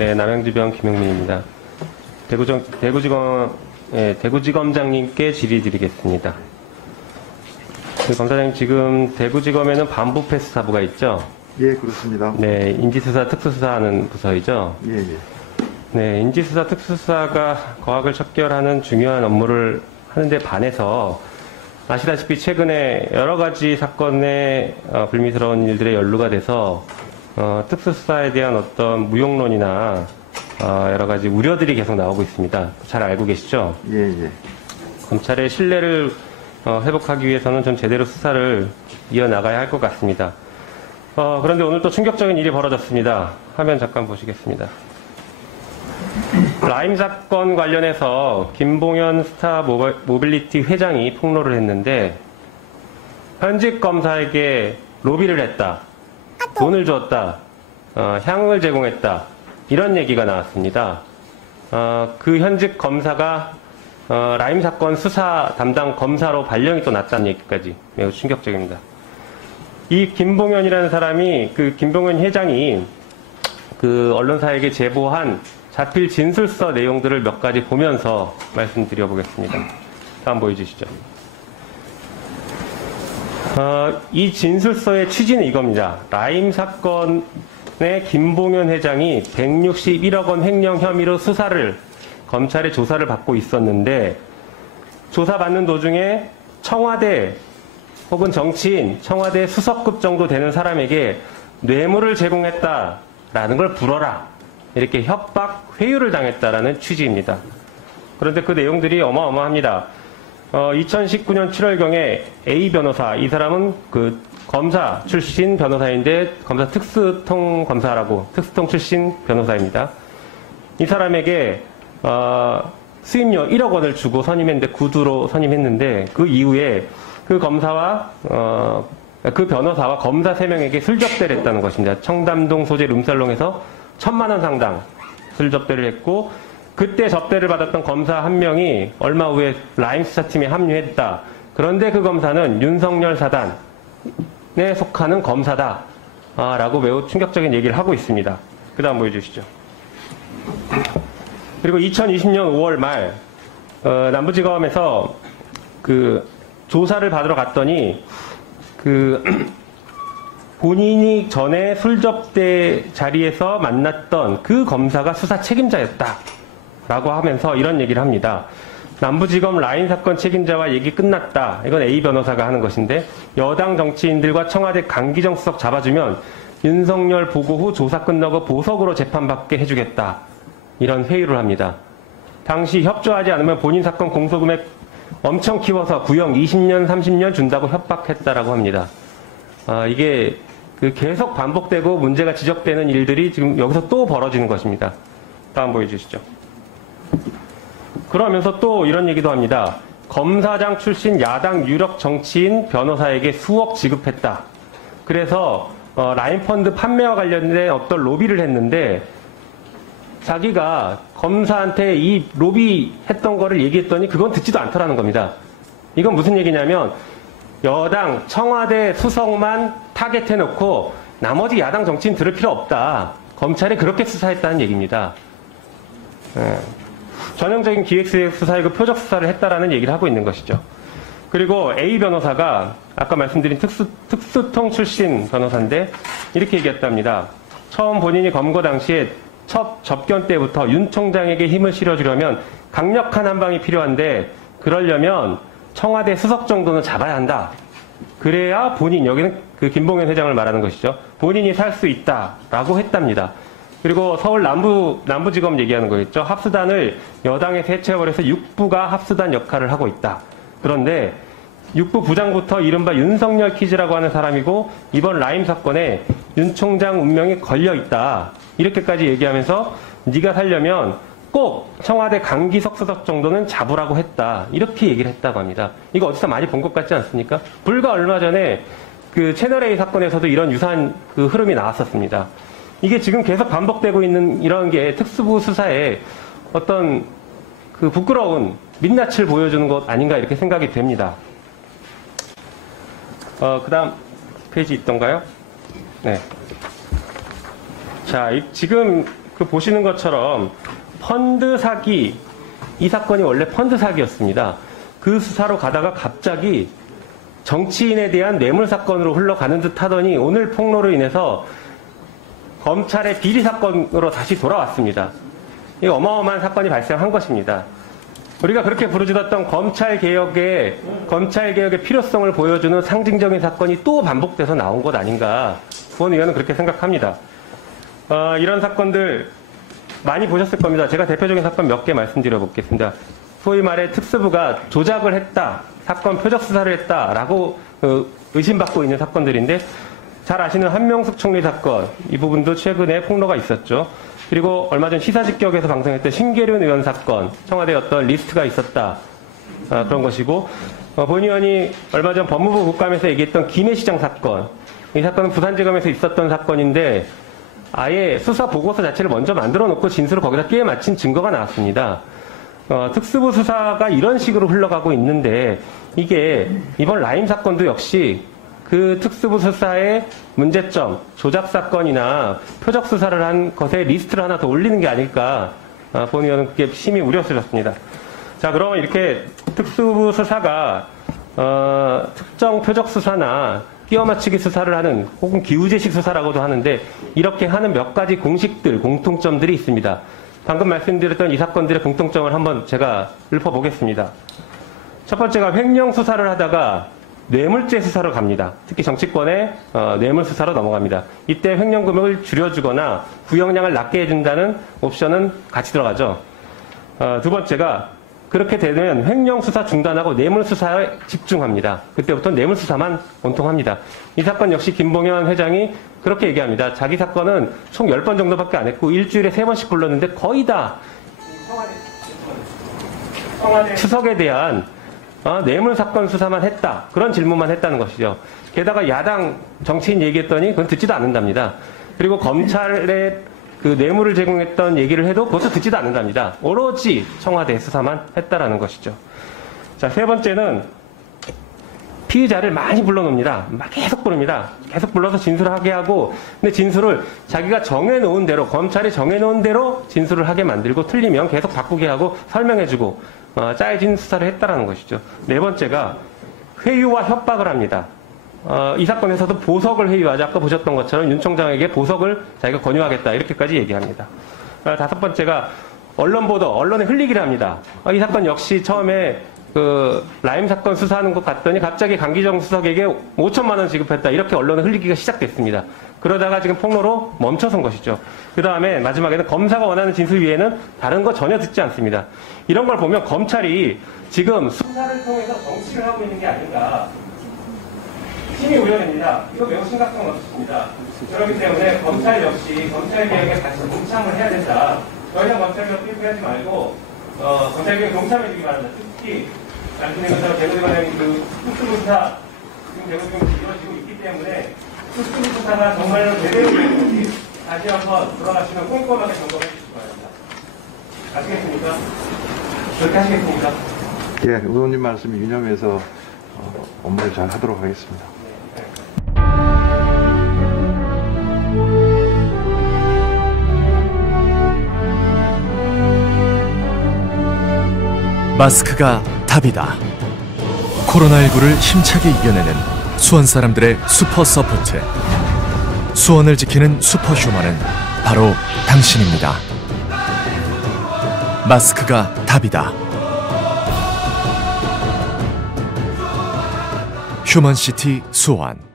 네, 남양주병 김용민입니다. 대구지검장님께 질의드리겠습니다. 검사장님, 지금 대구지검에는 반부 패스 사부가 있죠? 예, 그렇습니다. 네, 인지수사, 특수수사하는 부서이죠? 예, 예. 네, 인지수사, 특수수사가 거학을 척결하는 중요한 업무를 하는데 반해서 아시다시피 최근에 여러 가지 사건에 불미스러운 일들에 연루가 돼서 특수수사에 대한 어떤 무용론이나 여러 가지 우려들이 계속 나오고 있습니다. 잘 알고 계시죠? 예, 예. 검찰의 신뢰를 회복하기 위해서는 좀 제대로 수사를 이어나가야 할 것 같습니다. 그런데 오늘 또 충격적인 일이 벌어졌습니다. 화면 잠깐 보시겠습니다. 라임 사건 관련해서 김봉현 스타 모빌리티 회장이 폭로를 했는데 현직 검사에게 로비를 했다, 돈을 줬다, 향응을 제공했다, 이런 얘기가 나왔습니다. 그 현직 검사가 라임 사건 수사 담당 검사로 발령이 또 났다는 얘기까지 매우 충격적입니다. 이 김봉현이라는 사람이, 그 김봉현 회장이 그 언론사에게 제보한 자필 진술서 내용들을 몇 가지 보면서 말씀드려보겠습니다. 다음 보여주시죠. 이 진술서의 취지는 이겁니다. 라임 사건의 김봉현 회장이 161억 원 횡령 혐의로 검찰의 조사를 받고 있었는데, 조사받는 도중에 청와대 혹은 정치인, 청와대 수석급 정도 되는 사람에게 뇌물을 제공했다라는 걸 불어라, 이렇게 협박, 회유를 당했다라는 취지입니다. 그런데 그 내용들이 어마어마합니다. 2019년 7월경에 A 변호사, 이 사람은 그 검사 출신 변호사인데 검사 특수통 검사라고, 특수통 출신 변호사입니다. 이 사람에게 수임료 1억 원을 주고 선임했는데, 구두로 선임했는데, 그 이후에 그 검사와 그 변호사와 검사 3명에게 술접대를 했다는 것입니다. 청담동 소재 룸살롱에서 1,000만 원 상당 술접대를 했고, 그때 접대를 받았던 검사 한 명이 얼마 후에 라임 수사팀에 합류했다. 그런데 그 검사는 윤석열 사단에 속하는 검사다 라고 매우 충격적인 얘기를 하고 있습니다. 그 다음 보여주시죠. 그리고 2020년 5월 말 남부지검에서 그 조사를 받으러 갔더니 본인이 전에 술접대 자리에서 만났던 그 검사가 수사 책임자였다라고 하면서 이런 얘기를 합니다. 남부지검 라임 사건 책임자와 얘기 끝났다. 이건 A 변호사가 하는 것인데, 여당 정치인들과 청와대 강기정 수석 잡아주면 윤석열 보고 후 조사 끝나고 보석으로 재판받게 해주겠다. 이런 회유를 합니다. 당시 협조하지 않으면 본인 사건 공소금액 엄청 키워서 구형 20년, 30년 준다고 협박했다라고 합니다. 이게 계속 반복되고 문제가 지적되는 일들이 지금 여기서 또 벌어지는 것입니다. 다음 보여주시죠. 그러면서 또 이런 얘기도 합니다. 검사장 출신 야당 유력 정치인 변호사에게 수억 지급했다. 그래서 라임펀드 판매와 관련된 어떤 로비를 했는데, 자기가 검사한테 이 로비 했던 거를 얘기했더니 그건 듣지도 않더라는 겁니다. 이건 무슨 얘기냐면, 여당 청와대 수석만 타겟해놓고 나머지 야당 정치인 들을 필요 없다. 검찰이 그렇게 수사했다는 얘기입니다. 전형적인 기획수사이고 표적 수사를 했다라는 얘기를 하고 있는 것이죠. 그리고 A 변호사가 아까 말씀드린 특수통 출신 변호사인데 이렇게 얘기했답니다. 처음 본인이 검거 당시에 첫 접견 때부터 윤 총장에게 힘을 실어주려면 강력한 한방이 필요한데, 그러려면 청와대 수석 정도는 잡아야 한다. 그래야 본인, 여기는 그 김봉현 회장을 말하는 것이죠. 본인이 살 수 있다라고 했답니다. 그리고 서울 남부지검 얘기하는 거겠죠. 합수단을 여당에 해체해버려서 6부가 합수단 역할을 하고 있다. 그런데 6부 부장부터 이른바 윤석열 키즈라고 하는 사람이고, 이번 라임 사건에 윤 총장 운명이 걸려있다. 이렇게까지 얘기하면서 네가 살려면 꼭 청와대 강기석 수석 정도는 잡으라고 했다. 이렇게 얘기를 했다고 합니다. 이거 어디서 많이 본 것 같지 않습니까? 불과 얼마 전에 그 채널A 사건에서도 이런 유사한 그 흐름이 나왔었습니다. 이게 지금 계속 반복되고 있는 이런 게 특수부 수사에 어떤 그 부끄러운 민낯을 보여주는 것 아닌가, 이렇게 생각이 됩니다. 그 다음 페이지 있던가요? 네. 자, 지금 그 보시는 것처럼 펀드 사기, 이 사건이 원래 펀드 사기였습니다. 그 수사로 가다가 갑자기 정치인에 대한 뇌물 사건으로 흘러가는 듯 하더니 오늘 폭로로 인해서 검찰의 비리 사건으로 다시 돌아왔습니다. 이 어마어마한 사건이 발생한 것입니다. 우리가 그렇게 부르짖었던 검찰개혁의 필요성을 보여주는 상징적인 사건이 또 반복돼서 나온 것 아닌가, 부원 의원은 그렇게 생각합니다. 이런 사건들 많이 보셨을 겁니다. 제가 대표적인 사건 몇 개 말씀드려 보겠습니다. 소위 말해 특수부가 조작을 했다, 사건 표적 수사를 했다라고 의심받고 있는 사건들인데, 잘 아시는 한명숙 총리 사건, 이 부분도 최근에 폭로가 있었죠. 그리고 얼마 전 시사직격에서 방송했던 신계륜 의원 사건, 청와대에 어떤 리스트가 있었다, 그런 것이고, 본 의원이 얼마 전 법무부 국감에서 얘기했던 김해시장 사건, 이 사건은 부산지검에서 있었던 사건인데 아예 수사 보고서 자체를 먼저 만들어 놓고 진술을 거기다 끼워 맞춘 증거가 나왔습니다. 특수부 수사가 이런 식으로 흘러가고 있는데, 이게 이번 라임 사건도 역시 그 특수부 수사의 문제점, 조작 사건이나 표적 수사를 한 것에 리스트를 하나 더 올리는 게 아닐까, 본 의원은 그게 심히 우려스럽습니다. 자, 그러면 이렇게 특수부 수사가 특정 표적 수사나 끼워 맞추기 수사를 하는, 혹은 기우제식 수사라고도 하는데, 이렇게 하는 몇 가지 공식들, 공통점들이 있습니다. 방금 말씀드렸던 이 사건들의 공통점을 한번 제가 읊어보겠습니다. 첫 번째가 횡령 수사를 하다가 뇌물죄 수사로 갑니다. 특히 정치권의 뇌물 수사로 넘어갑니다. 이때 횡령 금액을 줄여주거나 구형량을 낮게 해준다는 옵션은 같이 들어가죠. 두 번째가 그렇게 되면 횡령 수사 중단하고 뇌물 수사에 집중합니다. 그때부터 뇌물 수사만 원통합니다. 이 사건 역시 김봉현 회장이 그렇게 얘기합니다. 자기 사건은 총 10번 정도밖에 안 했고 일주일에 3번씩 불렀는데 거의 다 청와대 추석에 대한 뇌물 사건 수사만 했다, 그런 질문만 했다는 것이죠. 게다가 야당 정치인 얘기했더니 그건 듣지도 않는답니다. 그리고 검찰에 그 뇌물을 제공했던 얘기를 해도 그것도 듣지도 않는답니다. 오로지 청와대 수사만 했다라는 것이죠. 자, 세 번째는 피의자를 많이 불러놓습니다. 막 계속 부릅니다. 계속 불러서 진술을 하게 하고, 근데 진술을 자기가 정해놓은 대로, 검찰이 정해놓은 대로 진술을 하게 만들고, 틀리면 계속 바꾸게 하고 설명해주고, 짜여진 수사를 했다라는 것이죠. 네 번째가 회유와 협박을 합니다. 이 사건에서도 보석을 회유하자, 아까 보셨던 것처럼 윤 총장에게 보석을 자기가 권유하겠다, 이렇게까지 얘기합니다. 다섯 번째가 언론 보도, 언론에 흘리기를 합니다. 이 사건 역시 처음에 그 라임 사건 수사하는 것 같더니 갑자기 강기정 수석에게 5천만 원 지급했다, 이렇게 언론에 흘리기가 시작됐습니다. 그러다가 지금 폭로로 멈춰선 것이죠. 그 다음에 마지막에는 검사가 원하는 진술 위에는 다른 거 전혀 듣지 않습니다. 이런 걸 보면 검찰이 지금 수사를 통해서 정치를 하고 있는 게 아닌가, 심히 우려됩니다. 이거 매우 심각한 것입니다. 그렇기 때문에 검찰 역시 검찰개혁에 같이 동참을 해야 된다. 저희는 검찰개혁 필요하지 말고 검찰개혁 동참해주기 바랍니다. 특히 말씀드린 것처럼 대구지검장님 그 특수부 수사 지금 대구지검 이루어지고 있기 때문에 특수부 수사가 정말로 제대로 되는지 다시 한번 돌아가시면 꼼꼼하게 점검해 주시기 바랍니다. 아시겠습니까? 그렇게 하시겠습니까? 예, 의원님 말씀 유념해서 업무를 잘 하도록 하겠습니다. 마스크가 답이다. 코로나19를 힘차게 이겨내는 수원 사람들의 슈퍼 서포트. 수원을 지키는 슈퍼휴먼은 바로 당신입니다. 마스크가 답이다. 휴먼시티 수원.